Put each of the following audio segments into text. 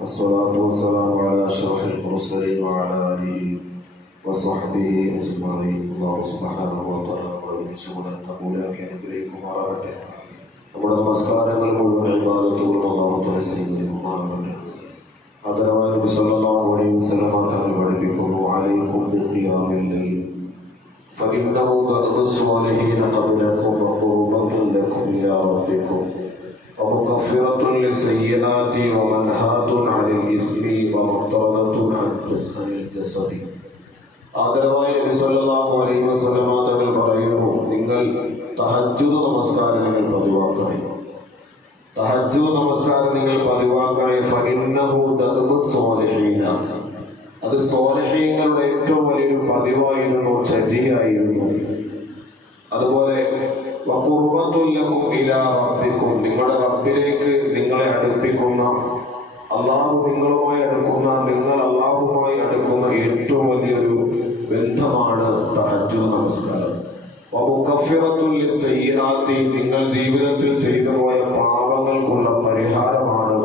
والصلاة والسلام على أشرف المرسلين وعلى آله وصحبه أجمعين الله سبحانه وتعالى പഠിപ്പിച്ചുകൊണ്ട് കബൂലാക്കി അനുഗ്രഹിക്കുമാറാകട്ടെ നമ്മുടെ നമസ്കാരങ്ങൾ മുഴുവൻ ഇബാദത്തുകളും അള്ളാഹുത്തല സ്വീകരിക്കുമാറാകട്ടെ അതരവായ നബി സല്ലല്ലാഹു അലൈഹി വസല്ലം തങ്ങൾ പഠിപ്പിക്കുന്നു അലൈക്കും ബിഖിയാമിൽ ലൈൽ فإنه دأب الصالحين قبلكم وقربة لكم إلى ربكم ومكفرة للسيئات ومنهاة عن الإثم ومطردة عن عن الجسد ആദരവായ നബി സല്ലല്ലാഹു അലൈഹി വസല്ലം തങ്ങൾ പറയുന്നു നിങ്ങൾ തഹജ്ജുദ് നമസ്കാരം നിങ്ങൾ പതിവാക്കണേ തഹജ്ജുദ് നമസ്കാരം നിങ്ങൾ പതിവാക്കണേ ഫഇന്നഹു ദഅബു സ്വാലിഹീന അത് സ്വാലിഹീങ്ങളുടെ ഏറ്റവും വലിയൊരു പതിവായിരുന്നു ചര്യയായിരുന്നു അതുപോലെ വഖുർബത്തുല്ലക്കും ഇലാ റബ്ബിക്കും നിങ്ങളുടെ റബ്ബിലേക്ക് നിങ്ങളെ അടുപ്പിക്കുന്ന അള്ളാഹു നിങ്ങളുമായി അടുക്കുന്ന നിങ്ങൾ അള്ളാഹുമായി അടുക്കുന്ന ഏറ്റവും വലിയൊരു ബന്ധമാണ് നമസ്കാരം. നിങ്ങൾ ജീവിതത്തിൽ ചെയ്തു പോയ പാപങ്ങൾക്കുള്ള പരിഹാരമാണ്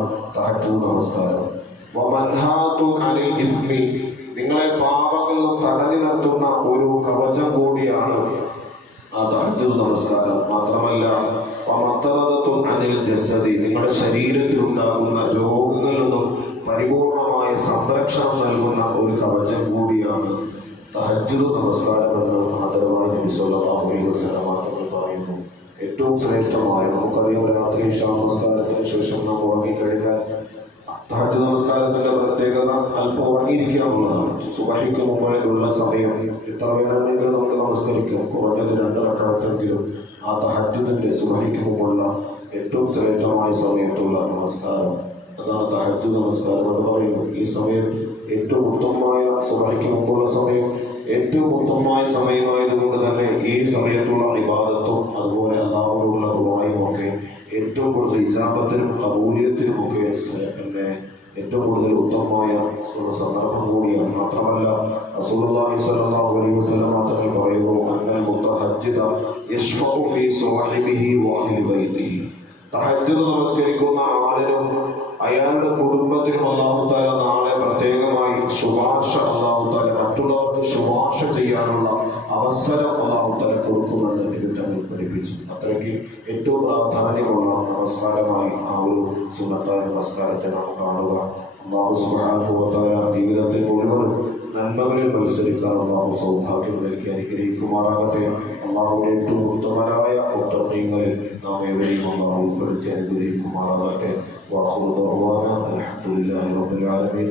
നമസ്കാരം. നിങ്ങളെ പാപങ്ങളിൽ തടഞ്ഞു നിർത്തുന്ന ഒരു കവചം കൂടിയാണ് ആ തഹജു നമസ്കാരം. മാത്രമല്ല വമത്തറദത്തുൻ ജസതി നിങ്ങളുടെ ശരീരത്തിൽ ഉണ്ടാകുന്ന രോഗങ്ങളിൽ നിന്നും പരിപൂർണമായ സംരക്ഷണം നൽകുന്ന ഒരു കവചം കൂടിയാണ് തഹജ്ജുദ് നമസ്കാരം എന്ന് ആദരവായ നബി അലൈഹി വസല്ലം പറയുന്നു. ഏറ്റവും ശ്രേഷ്ഠമായ നമുക്കറിയാം രാത്രി ഇശാ നമസ്കാരത്തിന് ശേഷം നാം ഉറങ്ങിക്കഴിഞ്ഞാൽ തഹജ് നമസ്കാരത്തിന്റെ പ്രത്യേകത അല്പം ഉറങ്ങിയിരിക്കുക എന്നുള്ളതാണ് സുബഹിക്ക് സമയം എത്ര വേണമെങ്കിലും നമുക്ക് നമസ്കരിക്കും. കുറഞ്ഞത് രണ്ട് റക്കാത്തെങ്കിലും ആ തഹജുദിന്റെ സുബഹിക്ക് മുമ്പുള്ള ഏറ്റവും ശ്രേഷ്ഠമായ സമയത്തുള്ള നമസ്കാരം. അതാണ് തഹജ് നമസ്കാരം എന്ന് പറയുന്നത്. ഈ സമയം ഏറ്റവും ഉത്തമമായ സുബഹിക്ക് മുമ്പുള്ള സമയം ഏറ്റവും ഉത്തമമായ സമയമായതുകൊണ്ട് തന്നെ ഈ സമയത്തുള്ള വിവാദത്തും അതുപോലെ അള്ളാഹുള്ള ദുആയും ഒക്കെ ഏറ്റവും കൂടുതൽ ഇജാബത്തിനും കബൂലിയത്തിനും ഒക്കെ പിന്നെ ഏറ്റവും കൂടുതൽ ഉത്തമമായ സന്ദർഭം കൂടിയാണ്. മാത്രമല്ല റസൂലുള്ളാഹി സ്വല്ലല്ലാഹു അലൈഹി വസല്ലം തങ്ങൾ പറയുന്നു അന്നൽ മുത്തഹജ്ജിദ യശ്ഫഉ ഫീ സ്വഹിബിഹി വഅഹ്ലി ബൈതിഹി. തഹജ്ജുദ് നമസ്കരിക്കുന്ന. ആളിനും അയാളുടെ കുടുംബത്തിനും അള്ളാഹു താല നാളെ മറ്റുള്ളവർക്ക് ശുപാർശ ചെയ്യാനുള്ള അവസരം അല്ലാഹു തആല കൊടുക്കുമെന്ന് തിരുത്തങ്ങൾ പഠിപ്പിച്ചു. അത്രയ്ക്ക് ഏറ്റവും പ്രാധാന്യമുള്ള നമസ്കാരമായി ആ ഒരു സുന്നത്തായ നമസ്കാരത്തെ നാം കാണുക. അള്ളാഹു തആല ജീവിതത്തിൽ മുഴുവനും നന്മകളിൽ മത്സരിക്കാൻ അള്ളാഹു സൗഭാഗ്യം നൽകി അനുഗ്രഹിക്കുമാറാകട്ടെ. അള്ളാഹുവിന്റെ ഏറ്റവും ഉത്തമരായ ഉത്തമങ്ങളിൽ നാം എവിടെയും അള്ളാഹു ഉൾപ്പെടുത്തി അനുഗ്രഹിക്കുമാറാകട്ടെ. വാഹുദ് അൽഹംദുലില്ലാഹി റബ്ബിൽ ആലമീൻ.